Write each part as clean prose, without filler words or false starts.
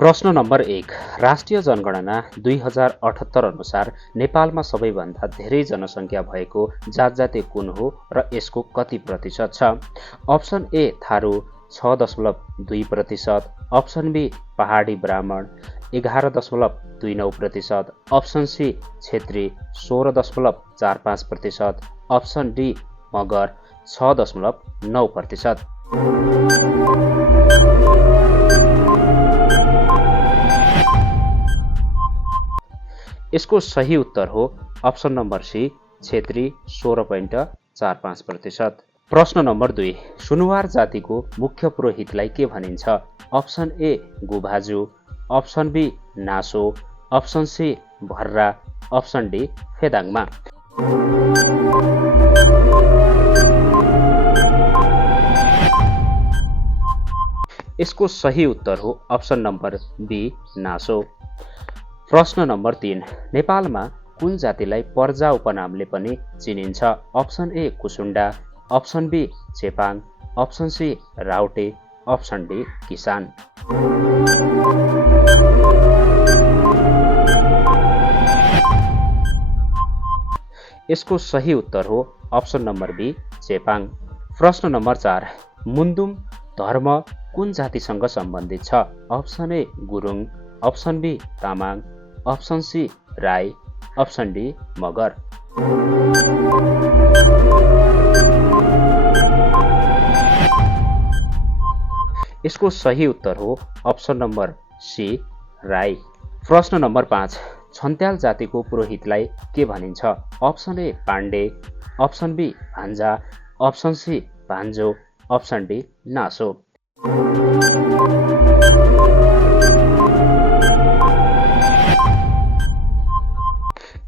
प्रश्न नम्बर 1। राष्ट्रिय जनगणना 2078 अनुसार नेपालमा सबैभन्दा धेरै जनसङ्ख्या भएको जातजाति कुन हो र यसको कति प्रतिशत छ? Option A Tharu 6.2%, option B पहाडी ब्राह्मण 11.29%, option C Chhetri 16.45%, option D Magar 6.9%। यसको सही उत्तर हो अप्सन नम्बर सी क्षेत्री 16.45%। प्रश्न नम्बर 2। सुनुवार जातिको मुख्य पुरोहितलाई के भनिन्छ? अप्सन ए गुभाजु, अप्सन बी नासो, अप्सन सी भर्रा, अप्सन डी फेदाङ्मा। यसको सही उत्तर हो अप्सन नम्बर बी नासो। प्रश्न नम्बर 3। नेपालमा कुन जातिलाई पर्जा उपनामले पनि चिनिन्छ? Option A Kusunda, option B Chepang, option C Raute, option D Kisan. यसको सही उत्तर हो अप्सन नम्बर बी चेपाङ। प्रश्न नम्बर 4। मुन्दुम धर्म कुन जातिसँग सम्बन्धित छ? Option A Gurung, option B Tamang, option C Rai, option D Magar. यसको सही उत्तर हो अप्सन नम्बर सी राई। प्रश्न नम्बर 5। छन्त्याल जातिको पुरोहितलाई के भनिन्छ? अप्सन ए पाण्डे, अप्सन बी भान्जा, अप्सन सी भान्जो, अप्सन डी नासो।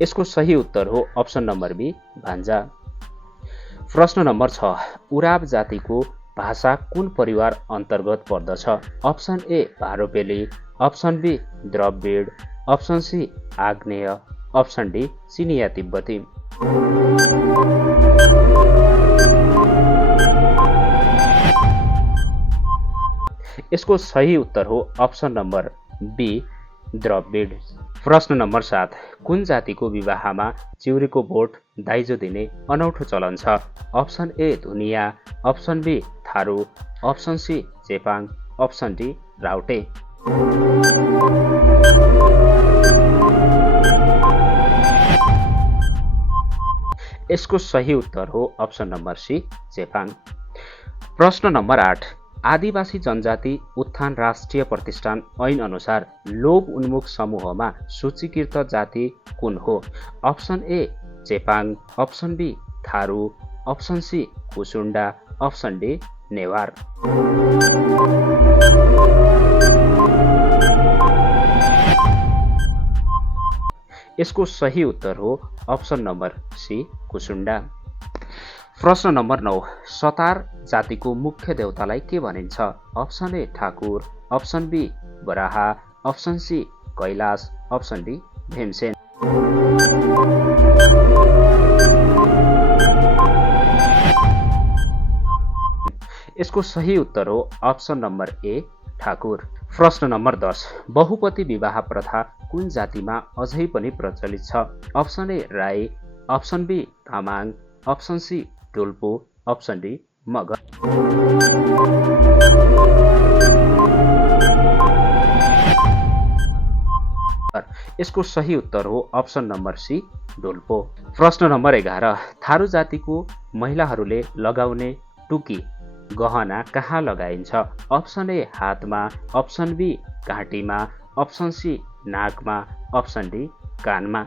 यसको सही उत्तर हो अप्सन नम्बर बी भान्जा। प्रश्न नम्बर 6। उराव जातिको भाषा कुन परिवार अन्तर्गत पर्दछ? अप्सन ए भारोपेली, अप्सन बी द्रविड, अप्सन सी आग्नेय, अप्सन डी चिनिया तिब्बती। यसको सही उत्तर हो अप्सन नम्बर बी द्रविड। प्रश्न नम्बर 7। कुन जातिको विवाहमा चिउरीको बोट दाइजो दिने अनौठो चलन छ? Option A Dhuniya, option B Tharu, option C Chepang, option D Raute. यसको सही उत्तर हो अप्सन नम्बर सी चेपाङ। प्रश्न नम्बर 8। आदिवासी जनजाति उत्थान राष्ट्रिय प्रतिष्ठान ऐन अनुसार लोभ उन्मुख समूहमा सूचीकृत जाति कुन हो? Option A Chepang, option B Tharu, option C Kusunda, option D Newar. यसको सही उत्तर हो अप्सन नम्बर सी कुसुन्डा। प्रश्न नम्बर 9। सतार जातिको मुख्य देवतालाई के भनिन्छ? Option A Thakur, option B Baraha, option C Kailash, option D Bhimsen. यसको सही उत्तर हो अप्सन नम्बर ए ठाकुर। प्रश्न नम्बर 10। बहुपति विवाह प्रथा कुन जातिमा अझै पनि प्रचलित छ? Option A Rai, option B Tamang, option C Dolpo, option D Magar. यसको सही उत्तर हो अप्सन नम्बर सी डोल्पो। प्रश्न नम्बर 11। थारू जातिको महिलाहरूले लगाउने टुकी गहना कहाँ लगाइन्छ? अप्सन ए हातमा, अप्सन बी घाँटीमा, अप्सन सी नाकमा, अप्सन डी कानमा।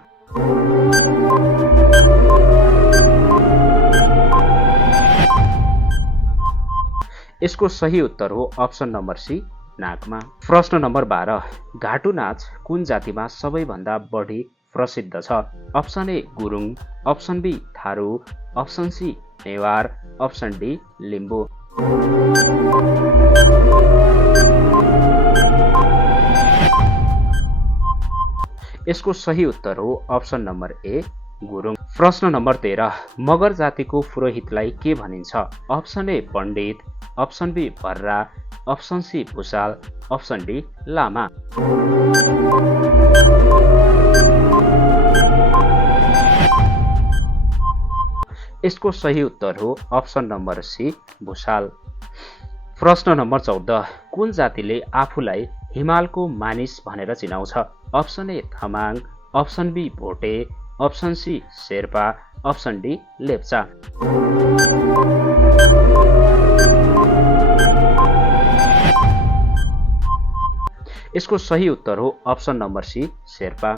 यसको सही उत्तर हो अप्सन नम्बर सी नाकमा। प्रश्न नम्बर 12। घाटु नाच कुन जातिमा सबैभन्दा बढी प्रसिद्ध छ? Option A Gurung, option B Tharu, option C Newar, option D Limbu. यसको सही उत्तर हो अप्सन नम्बर ए गुरुङ। प्रश्न नम्बर 13। मगर जातिको पुरोहितलाई के भनिन्छ? अप्सन ए पण्डित, अप्सन बी भर्रा, अप्सन सी भुषाल, अप्सन डी लामा। यसको सही उत्तर हो अप्सन नम्बर सी भुसाल। प्रश्न नम्बर 14 कुन जातिले आफूलाई हिमालको मानिस भनेर चिनाउँछ? Option A Tamang, option B Bhote, option C Sherpa, option D Lepcha. यसको सही उत्तर हो अप्सन नम्बर सी शेर्पा।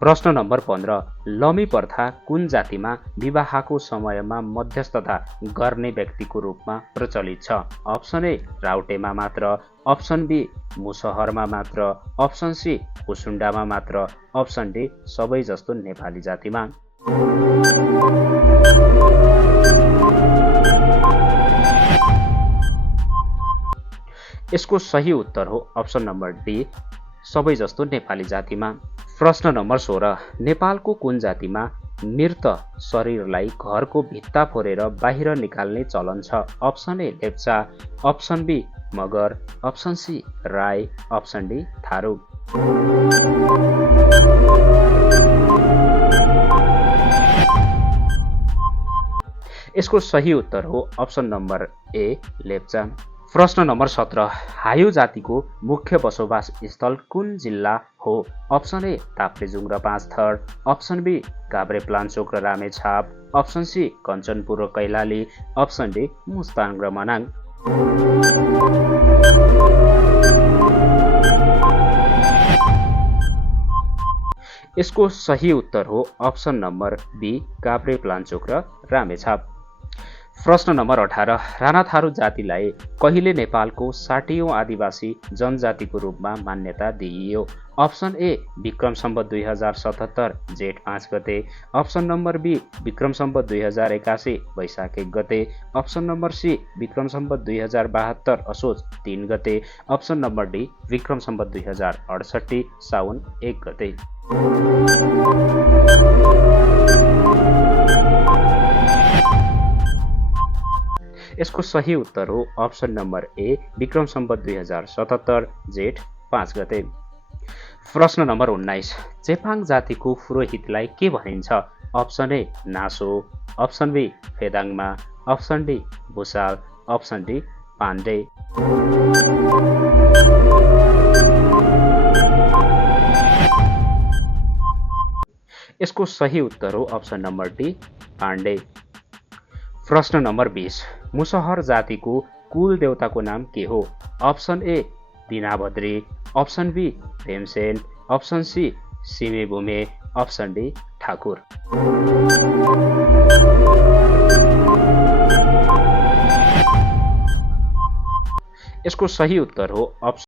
प्रश्न नम्बर 15 लमी प्रथा कुन जातिमा विवाहको समयमा मध्यस्थता गर्ने व्यक्तिको रूपमा प्रचलित छ? अप्सन ए राउटेमा मात्र, अप्सन बी मुसहरमा मात्र, अप्सन सी कुसुन्डामा मात्र, अप्सन डी सबै जस्तो नेपाली जातिमा। यसको सही उत्तर हो अप्सन नम्बर डी सबै जस्तो नेपाली जातिमा। प्रश्न नम्बर 16 नेपालको कुन जातिमा मृत शरीरलाई घरको भित्ता फोरेर बाहिर निकाल्ने चलन छ? Option A Lepcha, option B Magar, option C Rai, option D Tharu. यसको सही उत्तर हो अप्सन नम्बर ए लेप्चा। प्रश्न नम्बर 17 हायु जातिको मुख्य बसोबास स्थल कुन जिल्ला हो? अप्सन ए ताप्लेजुङ र पाँचथर, अप्सन बी काभ्रेपलाञ्चोक र रामेछाप, अप्सन सी कञ्चनपुर र कैलाली, अप्सन डी मुस्ताङ र मनाङ। यसको सही उत्तर हो अप्सन नम्बर बी काभ्रेपलाञ्चोक र रामेछाप। प्रश्न नम्बर 18 राणा थारू जातिलाई कहिले नेपालको 60औं आदिवासी जनजातिको रूपमा मान्यता दिइयो? अप्सन ए विक्रम सम्वत 2077 जेठ 5 गते, option number B Vikram Samvat 2081 वैशाख 1 गते, option number C Vikram Samvat 2072 असोज 3 गते, option number D Vikram Samvat 2068 साउन 1 गते। यसको सही उत्तर हो option number A Vikram Samvat 2077 जेठ 5 गते। प्रश्न नम्बर 19 चेपाङ जातिको पुरोहितलाई के भनिन्छ? अप्सन ए नासो, अप्सन बी फेदाङमा, अप्सन डी भुसाल, अप्सन डी पाण्डे। यसको सही उत्तर हो अप्सन नम्बर डी पाण्डे। प्रश्न नम्बर 20 मुसहर जातिको कुल देवताको नाम के हो? Option A Dinabhadri, option B Bhimsen, option C Simebhume, option D Thakur. यसको सही उत्तर हो अप्सन